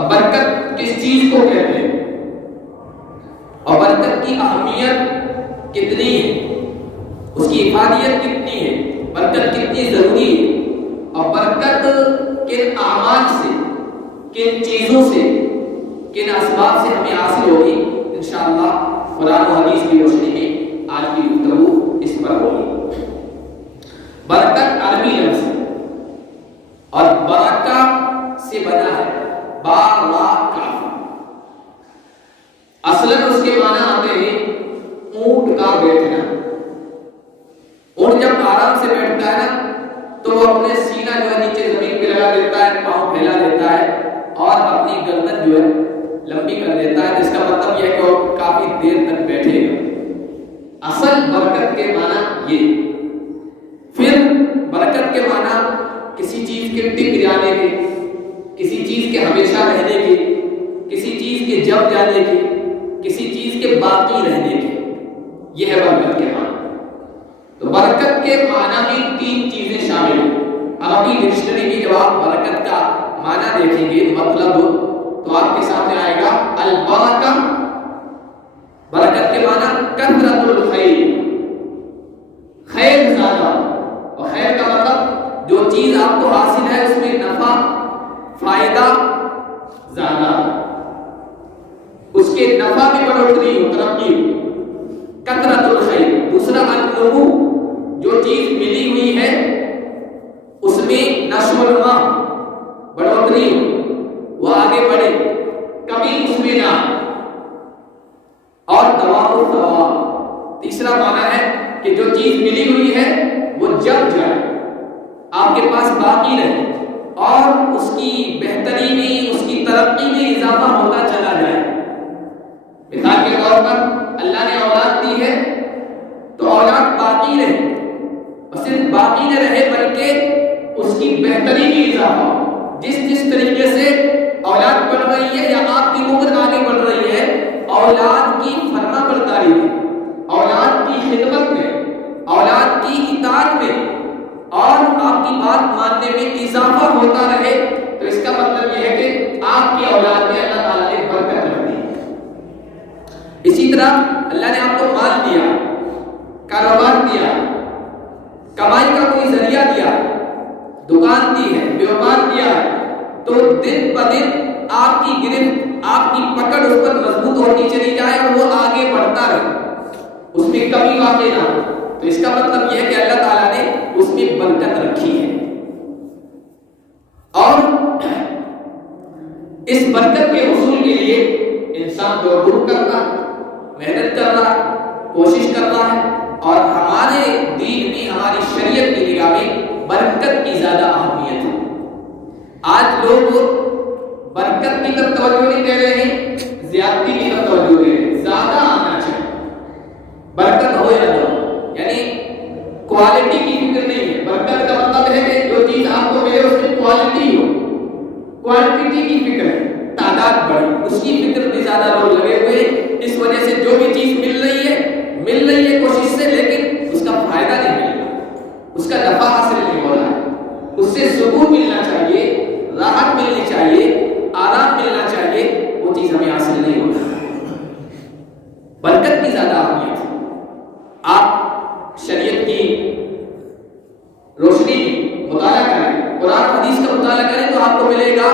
اب برکت کس چیز کو کہتے ہیں اور برکت کی اہمیت کتنی ہے، اس کی افادیت کتنی ہے، برکت کتنی ضروری ہے، اور برکت کن اعمال سے، کن چیزوں سے، کن اسباب سے ہمیں حاصل ہوگی، انشاءاللہ قرآن و حدیث کی روشنی میں آج کی گفتگو اس پر ہوگی۔ برکت عربی لفظ ہے اور برکہ سے بنا ہے، بارکہ، اصلاً اس کے معنی آتے ہیں اونٹ کا بیٹھنا۔ اونٹ جب آرام سے بیٹھتا ہے نا تو وہ اپنے سینہ جو ہے نیچے زمین پہ لگا دیتا ہے، پاؤں پھیلا دیتا ہے اور اپنی گردن جو ہے لمبی کر دیتا ہے، جس کا مطلب یہ ہے کہ وہ کافی دیر تک بیٹھے گا۔ اصل برکت کے معنی یہ۔ پھر برکت کے معنی کسی چیز کے ٹک جانے کے، کسی چیز کے ہمیشہ رہنے کے، کسی چیز کے جم جانے کے، کسی چیز کے باقی رہنے کے، یہ ہے برکت کے معنی۔ تو برکت کے معنی میں 3 چیزیں شامل ہیں۔ عربی ڈکشنری میں جب آپ برکت کا معنی دیکھیں گے، مطلب، تو آپ کے سامنے آئے گا البرکہ، برکت کے معنی کثرت الخیر، خیر زیادہ، اور خیر کا مطلب جو چیز آپ کو حاصل ہے اس میں نفع، فائدہ زیادہ، اس کے نفع میں بڑھوتری ہو، ترقی ہو، کثرت الخیر۔ دوسرا النمو، جو چیز ملی ہوئی ہے اس میں نشو و نما، بڑھوتری ہو، وہ آگے بڑھے، کمی اس میں نہ، اور دوام الثواب۔ تیسرا معنی ہے کہ جو چیز ملی ہوئی ہے وہ جم جائے، آپ کے پاس باقی رہے اور اس کی بہتری میں، اس کی ترقی میں اضافہ ہوتا چلا جائے۔ مثال کے طور پر اللہ نے اولاد دی ہے تو اولاد باقی رہے، اور صرف باقی نہ رہے بلکہ اس کی بہتری میں اضافہ ہو۔ جس طریقے سے اولاد بڑھ رہی ہے یا آپ کی عمر آگے بڑھ رہی ہے، اولاد کی فرما برداری میں، اولاد کی خدمت میں، اولاد کی اطاعت میں اور آپ کی بات ماننے میں اضافہ ہوتا رہے، تو اس کا مطلب یہ ہے کہ آپ کی اولاد میں اللہ تعالیٰ نے برکت رکھ دی۔ اسی طرح اللہ نے آپ کو مال دیا، کاروبار دیا، کمائی کا کوئی ذریعہ دیا، دکان دی ہے، بیوپار دیا ہے، تو دن بدن آپ کی گرفت، آپ کی پکڑ اس پر مضبوط ہوتی چلی جائے اور وہ آگے بڑھتا رہے، اس میں کمی واقع نہ ہو، تو اس کا مطلب یہ ہے کہ اللہ تعالیٰ نے اس میں برکت رکھی ہے۔ اور اس برکت کے حصول کے لیے انسان دوڑ کر رہا ہے، محنت کر رہا ہے، کوشش کر رہا ہے، اور ہمارے دین میں، ہماری شریعت کی نگاہ میں برکت کی زیادہ اہمیت ہے۔ آج لوگ برکت کی طرف توجہ نہیں دے رہے ہیں، زیادتی کی طرف توجہ دے رہے ہیں۔ زیادہ آنا چاہیے، برکت ہو یا نہ ہو، یعنی کوالٹی کی فکر نہیں ہے۔ برکت کا مطلب ہے کہ جو چیز آپ کو ملے اس میں کوالٹی ہو، کوانٹٹی کی فکر ہے، تعداد بڑھے، اس کی فکر میں زیادہ لوگ لگے ہوئے، اس وجہ سے جو بھی چیز مل رہی ہے کوشش سے، لیکن اس کا فائدہ نہیں مل رہا، اس کا نفع حاصل نہیں ہو رہا ہے، اس سے سکون ملنا چاہیے، راحت ملنی چاہیے، آرام ملنا چاہیے، وہ چیز ہمیں حاصل نہیں ہو رہا۔ برکت کی زیادہ اہمیت ہے۔ آپ شریعت کی روشنی میں مطالعہ کریں، قرآن حدیث کا مطالعہ کریں تو آپ کو ملے گا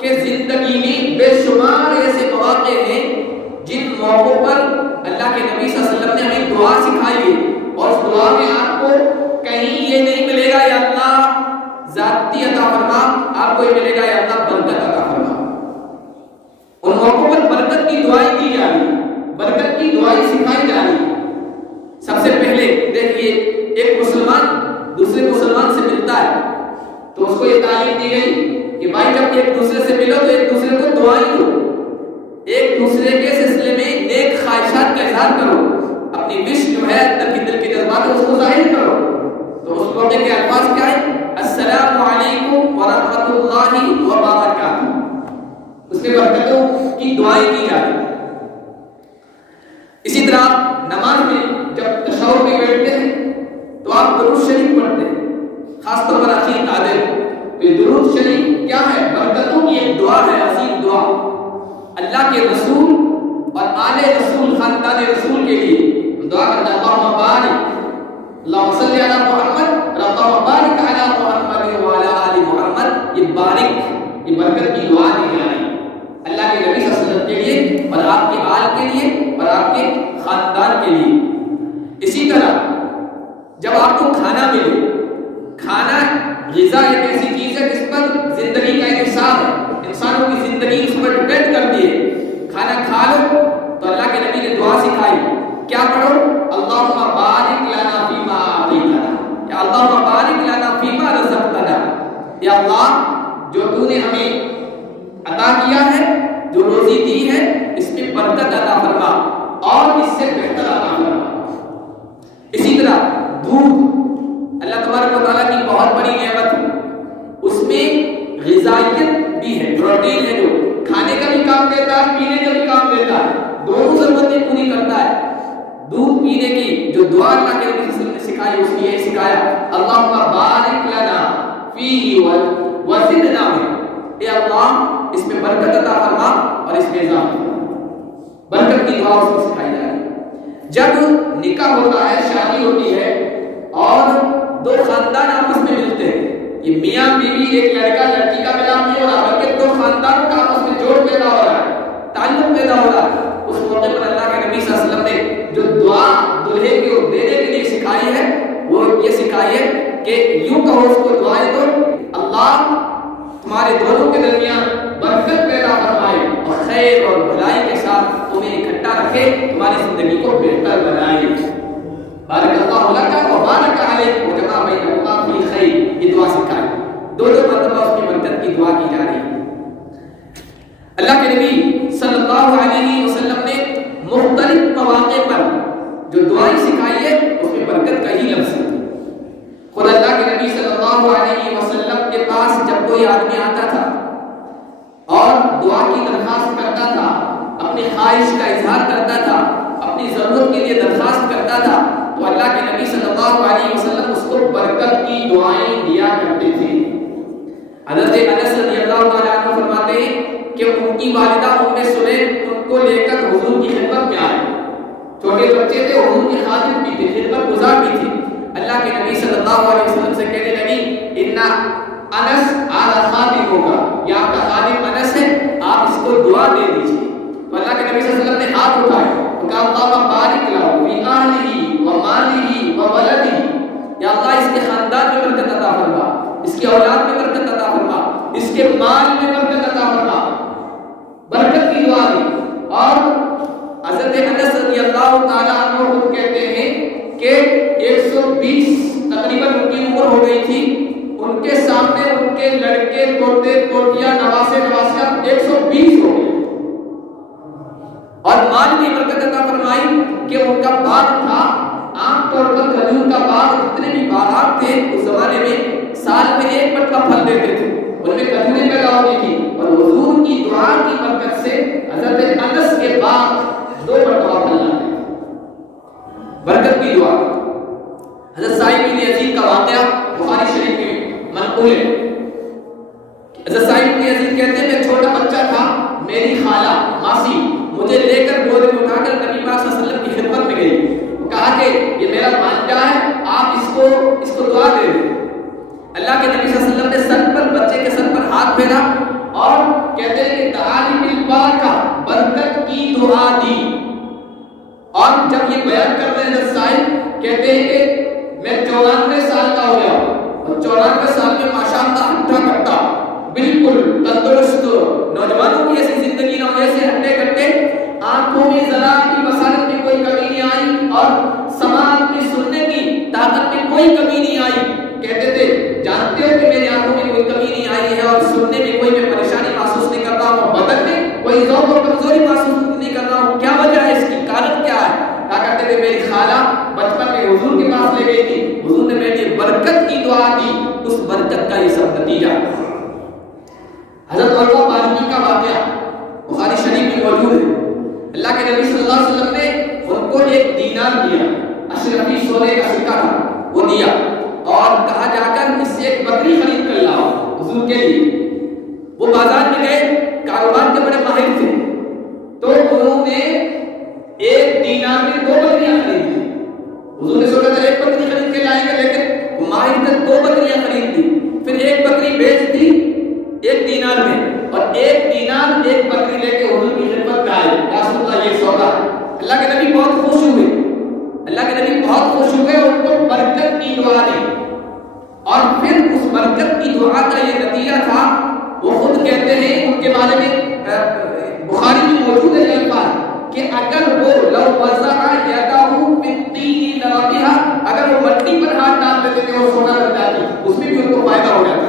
کہ زندگی میں بے شمار ایسے مواقع ہیں جن موقعوں پر اللہ کے نبی صلی اللہ علیہ وسلم نے ہمیں دعا سکھائی ہے، اور اس دعا میں آپ کو کہیں یہ نہیں ملے گا یا اللہ ذاتی عطا فرما، آپ کو یہ ملے گا یا اللہ برکت عطا فرما۔ ان موقعوں پر برکت کی دعائیں کی جا رہی، برکت کی دعائیں سکھائی جا رہی۔ سب سے پہلے دیکھیے، ایک مسلمان دوسرے مسلمان سے ملتا ہے تو اس کو یہ تعلیم دی گئی کہ بھائی جب ایک دوسرے سے ملو تو ایک دوسرے کو دعائیں دو، ایک دوسرے کے سلسلے میں نیک خواہشات کا اظہار کرو، اپنی وش جو ہے اندر کی دل کے جذبات ہے اس کو ظاہر کرو۔ تو اس موقع کے الفاظ کیا ہیں؟ السلام علیکم ورحمۃ اللہ وبرکاتہ۔ اس میں برکتوں کی دعائیں کی جاتی ہیں۔ اسی طرح نماز میں جب تشہد میں بیٹھتے ہیں تو آپ درود شریف پڑھتے ہیں، خاص طور پر آخری قادر۔ تو یہ درود شریف کیا ہے؟ برکتوں کی ایک دعا ہے، عظیم دعا۔ اللہ کے رسول اور آل رسول خاندان رسول کے لیے دعا کرتے ہیں اللہم بارک اللہم صلی علی محمد اللہم بارک علی محمد وعلی آل محمد. یہ بارک یہ برکت کی دعا دی جا رہی اللہ کے نبی صلی اللہ علیہ وسلم کے لیے اور آپ کے آل کے لیے اور آپ کے خاندان کے لیے. اسی طرح جب آپ کو کھانا ملے، کھانا غذا ایک ایسی چیز ہے جس پر زندگی کا انحصار ہے، انسانوں کی زندگی اس پر ڈپینڈ کرتی ہے. کھانا کھا لو تو اللہ کے نبی نے دعا سکھائی، کیا پڑھو؟ اللہم بارک لنا فیما اعطیتنا، یا اللہم بارک لنا فیما رزقتنا. یا اللہ جو تو نے ہمیں عطا کیا ہے، جو روزی دی ہے، اس میں برکت عطا فرما اور اس سے بہتر عطا فرما. اسی طرح دودھ اللہ تبارک و تعالیٰ کی بہت بڑی نعمت ہے، اس میں غذائیت بھی ہے، پروٹین ہے جو کھانے کا بھی کام دیتا ہے، پینے کا بھی کام دیتا ہے، دونوں ضرورتیں پوری کرتا ہے. دودھ پینے کی جو دعا اللہ کے نبی صلی اللہ علیہ وسلم نے سکھائی اس میں یہ سکھایا اللہم بارک لنا فیہ وزدنا منہ. اے اللہ اس میں برکت عطا فرما اور اس میں اضافہ فرما. برکت کی دعا اس میں سکھائی جا رہی ہے. جب نکاح ہوتا ہے، شادی ہوتی ہے اور دو خاندان آپس میں ملتے ہیں، یہ میاں بیوی ایک لڑکا لڑکی کا ملاپ نہیں ہو رہا بلکہ دو خاندانوں کا آپس میں جوڑ پیدا ہو رہا ہے، تعلق پیدا ہو رہا ہے. اس موقع پر اللہ کے نبی صلی اللہ علیہ وسلم نے جو دعا دلہے کو دینے کے لیے سکھائی ہے وہ یہ سکھائی ہے کہ یوں کہو اس کو دعائیں دو، اللہ تمہارے دونوں کے درمیان برکت پیدا فرمائے اور خیر اور بھلائی کے ساتھ تمہیں اکٹھا رکھے، تمہاری زندگی کو بہتر بنائے. بارک اللہ لک و بارک علیک و جمع بینکما فی خیر. یہ دعا سکھائی، دو مرتبہ اس کی برکت کی دعا کی جا رہی ہے. اللہ کے نبی صلی اللہ علیہ وسلم نے مختلف مواقع پر جو دعائیں سکھائی ہے اس میں برکت کا ہی لفظ ہے. خود اللہ کے نبی صلی اللہ علیہ وسلم کے پاس جب کوئی آدمی آتا تھا اور دعا کی درخواست کرتا تھا، اپنی خواہش کا اظہار کرتا تھا، اپنی ضرورت کے لیے درخواست کرتا تھا، تو اللہ کے نبی صلی اللہ علیہ وسلم اس کو برکت کی دعائیں دیا کرتے تھے. حضرت انس رضی اللہ تعالیٰ عنہ فرماتے ہیں کہ ان کی والدہ ام سلیم ان کو لے کر حضور کی خدمت میں آئے. چھوٹے بچے تھے، حضور کی خادم بھی تھے، خدمت گزار بھی تھے. اللہ کے نبی صلی اللہ علیہ وسلم سے کہنے لگی ان انس آل خادم ہوگا، یہ آپ کا خادم انس ہے، آپ اس کو دعا دے دیجیے. تو اللہ کے نبی صلی اللہ علیہ وسلم نے ہاتھ اٹھائے اور کہا اللہم بارک لہ فی اہلہ و مالہ و ولدہ. یا اللہ اس کے خاندان میں برکت عطا فرما، اس کی اولاد میں برکت عطا فرما، اس کے مال میں برکت عطا فرما. برکت کی دعا دی. اور حضرت انس رضی اللہ تعالیٰ عنہ خود کہتے ہیں کہ 120 تقریباً ان کی عمر ہو گئی تھی، ان کے سامنے ان کے لڑکے پوتے پوتیاں نواسے نواسیاں 120 ہو گئے. اور مال بھی برکت عطا فرمائی کہ ان کا باغ تھا، عام طور پر کھجور کا باغ، جتنے بھی باغات تھے اس زمانے میں سال میں ایک مرتبہ پھل دیتے تھے، ان میں کھجوریں پیدا ہوتی تھی. اور حضور کی دعا کی برکت سے حضرت انس کے باغ 2 مرتبہ پھل لاتے تھے. برکت کی دعا. حضرت سعید بن یزید کا واقعہ بخاری شریف میں منقول ہے. حضرت سعید بن یزید کہتے ہیں میں چھوٹا بچہ تھا، میری خالہ ماسی مجھے لے کر گود میں اٹھا کر نبی پاک صلی اللہ علیہ وسلم کی خدمت میں گئی. کہا کہ یہ میرا بھانجا ہے، آپ اس کو دعا دے دیں. اللہ کے نبی صلی اللہ علیہ وسلم نے سر پر، بچے کے سر پر ہاتھ پھیرا اور کہتے ہیں کہ تعالی بالبرکہ، برکت کی دعا دی. اور جب یہ بیان کرتے ہیں حضرت صاحب کہتے ہیں کہ میں 94 سال کا ہو گیا اور 94 سال میں ماشاءاللہ ہٹا کٹا بالکل تندرست نوجوانوں کی ایسی زندگی نہ ہو جیسے ہٹے کٹے، آنکھوں میں ذرا کی بصارت میں کوئی کمی نہیں آئی اور سماعت میں سننے کی طاقت میں کوئی کمی نہیں آئی. کہتے تھے جانتے ہو کہ میری آنکھوں میں کوئی کمی نہیں آئی ہے اور سننے میں کوئی میں پریشانی محسوس نہیں کر رہا ہوں، بدن میں کوئی ذوق اور کمزوری محسوس نہیں کر رہا ہوں، کیا وجہ ہے اس کی، کارن کیا ہے؟ کہا کرتے تھے میری خالہ بچپن میں حضور کے پاس لے گئی تھی، حضور نے میرے لیے برکت کی دعا دی، اس برکت کا یہ سب نتیجہ. حضرت عروہ بارقی کا واقعہ بخاری شریف میں موجود ہے. اللہ کے نبی صلی اللہ علیہ وسلم نے ان کو ایک دینار دیا، اشرفی سونے کا سکہ تھا، وہ دیا اور کہا جا کر اس سے ایک بکری خرید کر لاؤ حضور کے لیے. وہ بازار میں گئے، کاروبار کے بڑے ماہر تھے، کہ اگر وہ لو وضع یدہ فی الطین لربحا، اگر وہ مٹی پر ہاتھ ڈال دیتے تھے اور سونا لگ جاتی، اس میں بھی ان کو فائدہ ہو جاتا.